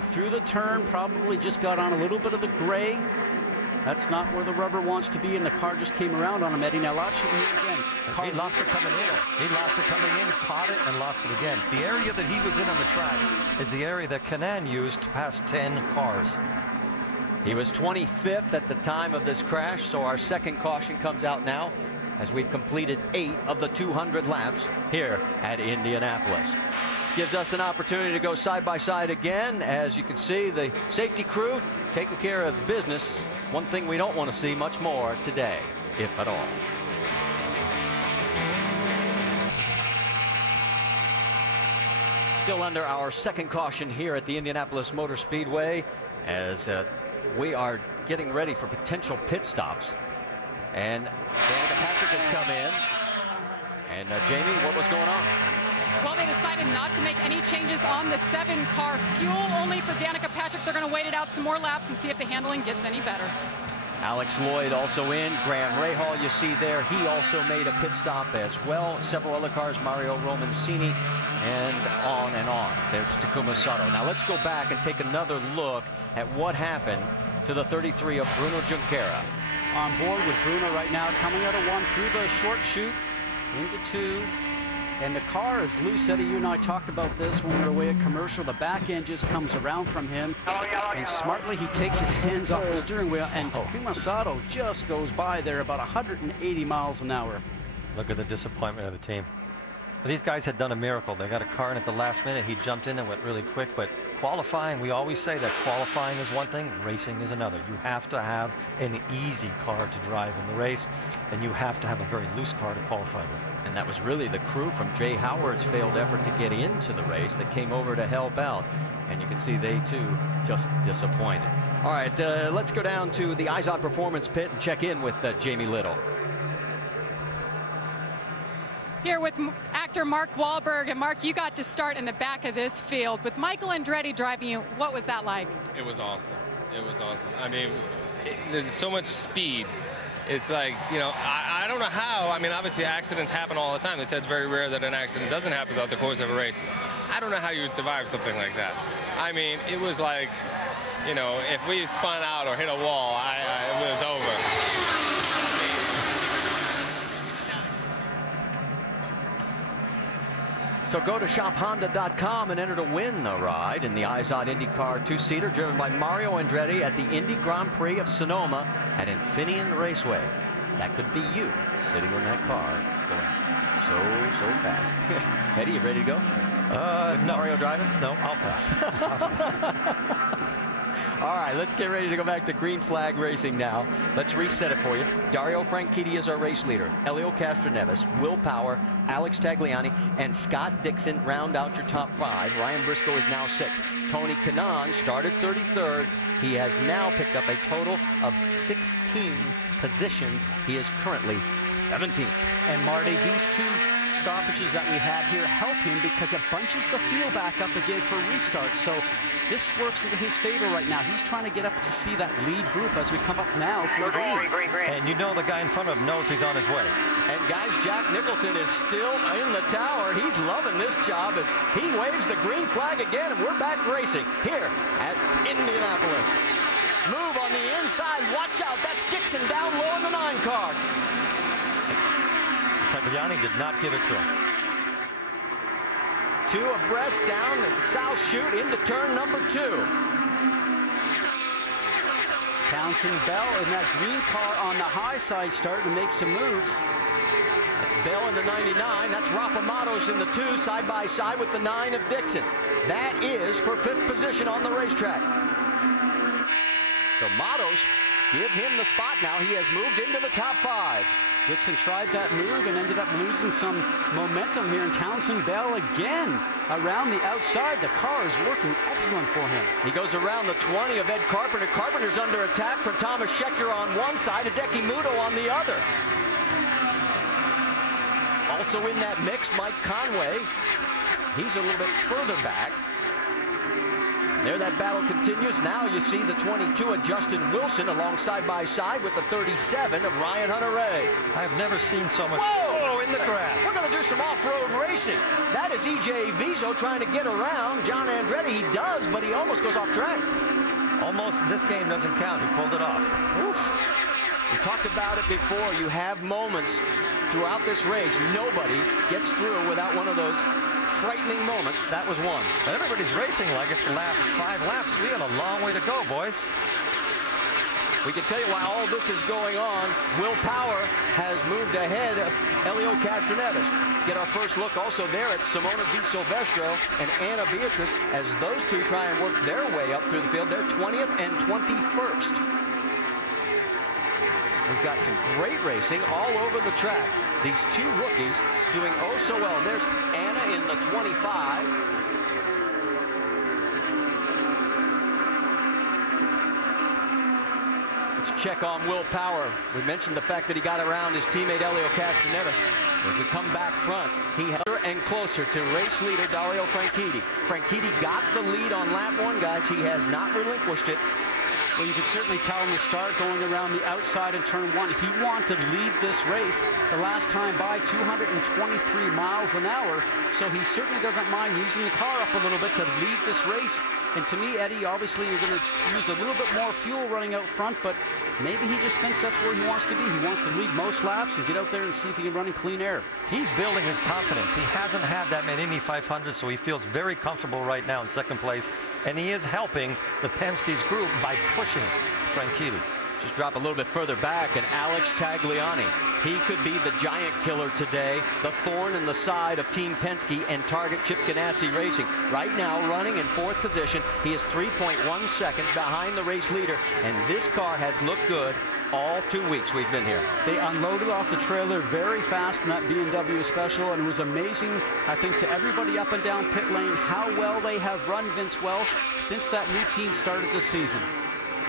Through the turn, probably just got on a little bit of the gray. That's not where the rubber wants to be, and the car just came around on him, Eddie. Now, watch it again. He lost it coming in. He lost it coming in, caught it, and lost it again. The area that he was in on the track is the area that Kanaan used to pass 10 cars. He was 25th at the time of this crash, so our second caution comes out now as we've completed 8 of the 200 laps here at Indianapolis. Gives us an opportunity to go side by side again. As you can see, the safety crew taking care of business. One thing we don't want to see much more today, if at all. Still under our second caution here at the Indianapolis Motor Speedway as we are getting ready for potential pit stops. And Danica Patrick has come in. And Jamie, what was going on? Well, they decided not to make any changes on the 7-car. Fuel only for Danica Patrick. They're going to wait it out some more laps and see if the handling gets any better. Alex Lloyd also in. Graham Rahal, you see there, he also made a pit stop as well. Several other cars, Mario Romancini, and on and on. There's Takuma Sato. Now let's go back and take another look at what happened to the 33 of Bruno Junqueira. On board with Bruno right now, coming out of 1 through the short chute into 2. And the car is loose. Eddie, you and I talked about this when we were away at commercial. The back end just comes around from him. And smartly, he takes his hands off the steering wheel. And Takuma Sato just goes by there about 180 miles an hour. Look at the disappointment of the team. These guys had done a miracle. They got a car in at the last minute. He jumped in and went really quick. But qualifying, we always say that qualifying is one thing, racing is another. You have to have an easy car to drive in the race, and you have to have a very loose car to qualify with. And that was really the crew from Jay Howard's failed effort to get into the race that came over to help out. And you can see they, too, just disappointed. All right, let's go down to the IZOD Performance Pit and check in with Jamie Little. Here with actor Mark Wahlberg. And Mark, you got to start in the back of this field. With Michael Andretti driving you, what was that like? It was awesome. It was awesome. I mean, there's so much speed. It's like, you know, I don't know how. I mean, obviously accidents happen all the time. They said it's very rare that an accident doesn't happen throughout the course of a race. I don't know how you would survive something like that. I mean, it was like, you know, if we spun out or hit a wall, it was over. So go to shophonda.com and enter to win the ride in the IZOD IndyCar 2-seater driven by Mario Andretti at the Indy Grand Prix of Sonoma at Infineon Raceway. That could be you sitting in that car going so fast. Eddie, you ready to go? With no. Mario driving? No, I'll pass. I'll pass. All right, let's get ready to go back to green flag racing now. Let's reset it for you. Dario Franchitti is our race leader. Elio Castroneves, Will Power, Alex Tagliani, and Scott Dixon round out your top 5. Ryan Briscoe is now 6th. Tony Kanaan started 33rd. He has now picked up a total of 16 positions. He is currently 17th. And Marty, these 2 stoppages that we have here help him because it bunches the field back up again for restart. So this works into his favor right now. He's trying to get up to see that lead group as we come up now for the green. And you know the guy in front of him knows he's on his way. And guys, Jack Nicholson is still in the tower. He's loving this job as he waves the green flag again, and we're back racing here at Indianapolis. Move on the inside. Watch out. That's Dixon down low in the 9 car. Tagliani did not give it to him. 2 abreast down the south chute into turn number 2. Townsend Bell in that green car on the high side starting to make some moves. That's Bell in the 99. That's Rafa Matos in the 2, side by side with the 9 of Dixon. That is for 5th position on the racetrack. So Matos, give him the spot now. He has moved into the top 5. Dixon tried that move and ended up losing some momentum here. And Townsend Bell again around the outside. The car is working excellent for him. He goes around the 20 of Ed Carpenter. Carpenter's under attack from Thomas Schechter on one side, Hideki Muto on the other. Also in that mix, Mike Conway. He's a little bit further back. There that battle continues. Now you see the 22 of Justin Wilson along side by side with the 37 of Ryan Hunter-Reay. I have never seen so much. Whoa! in the grass. We're going to do some off-road racing. That is E.J. Vizo trying to get around John Andretti. He does, but he almost goes off track. Almost. This game doesn't count. He pulled it off. Oof. We talked about it before. You have moments throughout this race. Nobody gets through without one of those frightening moments. That was one. But everybody's racing like it's the last 5 laps. We got a long way to go, boys. We can tell you while all this is going on, Will Power has moved ahead of Elio Castroneves. Get our first look also there at Simona Di Silvestro and Anna Beatrice as those two try and work their way up through the field. They're 20th and 21st. We've got some great racing all over the track. These two rookies doing oh so well. There's Anna in the 25. Check on Will Power. We mentioned the fact that he got around his teammate Elio Castroneves. As we come back front, he held and closer to race leader Dario Franchitti. Franchitti got the lead on lap 1, guys. He has not relinquished it. Well, you could certainly tell in the start going around the outside in turn 1, he wanted to lead this race the last time by 223 miles an hour. So he certainly doesn't mind using the car up a little bit to lead this race. And to me, Eddie, obviously you're going to use a little bit more fuel running out front, but maybe he just thinks that's where he wants to be. He wants to lead most laps and get out there and see if he can run in clean air. He's building his confidence. He hasn't had that many Indy 500, so he feels very comfortable right now in second place. And he is helping the Penske's group by pushing Franchitti. Just drop a little bit further back, and Alex Tagliani. He could be the giant killer today, the thorn in the side of Team Penske and Target Chip Ganassi Racing. Right now, running in 4th position. He is 3.1 seconds behind the race leader, and this car has looked good all 2 weeks we've been here. They unloaded off the trailer very fast in that BMW special, and it was amazing, I think, to everybody up and down pit lane how well they have run Vince Welch since that new team started this season.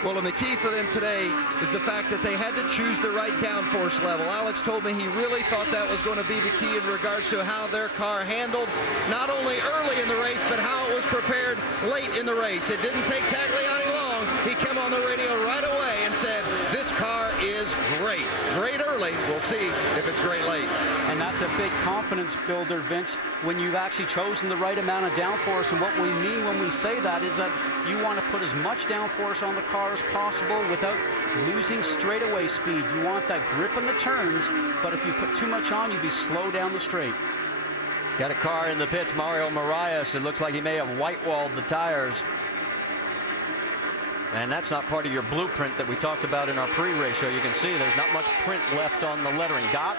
Well, and the key for them today is the fact that they had to choose the right downforce level. Alex told me he really thought that was going to be the key in regards to how their car handled not only early in the race, but how it was prepared late in the race. It didn't take Tagliani long. He came on the radio right away and said, this car is great. Great early. We'll see if it's great late. And that's a big confidence builder, Vince, when you've actually chosen the right amount of downforce. And what we mean when we say that is that you want to put as much downforce on the car as possible without losing straightaway speed. You want that grip in the turns, but if you put too much on, you'd be slow down the straight. Got a car in the pits, Mario Marias. It looks like he may have white-walled the tires. And that's not part of your blueprint that we talked about in our pre-race show. You can see there's not much print left on the lettering. Dot?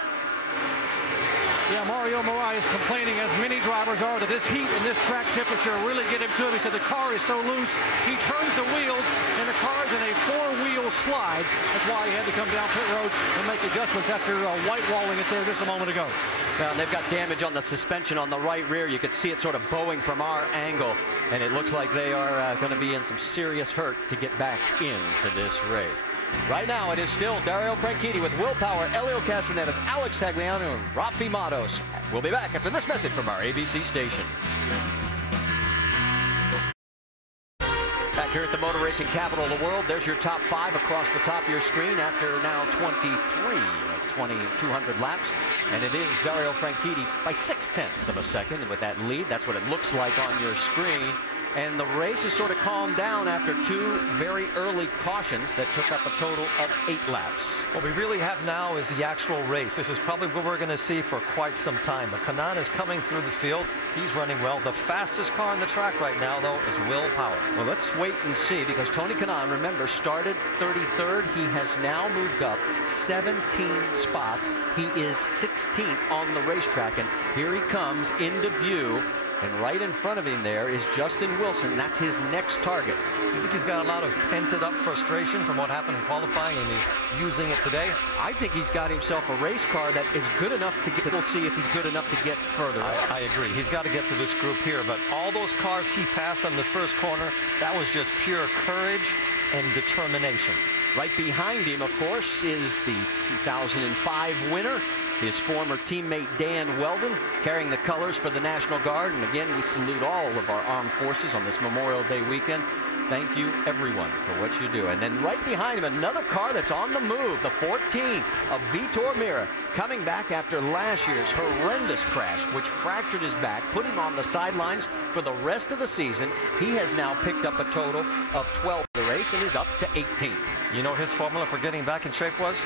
Yeah, Mario Marias complaining, as many drivers are, that this heat and this track temperature really get him to him. He said the car is so loose, he turns the wheels, and the car is in a 4-wheel slide. That's why he had to come down pit road and make adjustments after white-walling it there just a moment ago. Well, they've got damage on the suspension on the right rear. You could see it sort of bowing from our angle, and it looks like they are going to be in some serious hurt to get back into this race. Right now, it is still Dario Franchitti with Will Power, Elio Castroneves, Alex Tagliani, and Rafi Matos. We'll be back after this message from our ABC stations. Back here at the motor racing capital of the world, there's your top 5 across the top of your screen after now 23 of 200 laps. And it is Dario Franchitti by 0.6 of a second with that lead. That's what it looks like on your screen. And the race has sort of calmed down after 2 very early cautions that took up a total of 8 laps. What we really have now is the actual race. This is probably what we're going to see for quite some time. But Kanaan is coming through the field. He's running well. The fastest car on the track right now, though, is Will Power. Well, let's wait and see, because Tony Kanaan, remember, started 33rd. He has now moved up 17 spots. He is 16th on the racetrack, and here he comes into view. And right in front of him there is Justin Wilson. That's his next target. You think he's got a lot of pent-up frustration from what happened in qualifying, and he's using it today? I think he's got himself a race car that is good enough to get. We'll see if he's good enough to get further. I agree. He's got to get to this group here. But all those cars he passed on the first corner, that was just pure courage and determination. Right behind him, of course, is the 2005 winner, his former teammate Dan Weldon, carrying the colors for the National Guard. And again, we salute all of our armed forces on this Memorial Day weekend. Thank you, everyone, for what you do. And then right behind him, another car that's on the move, the 14 of Vitor Meira, coming back after last year's horrendous crash, which fractured his back, put him on the sidelines for the rest of the season. He has now picked up a total of 12 of the race and is up to 18th. You know what his formula for getting back in shape was?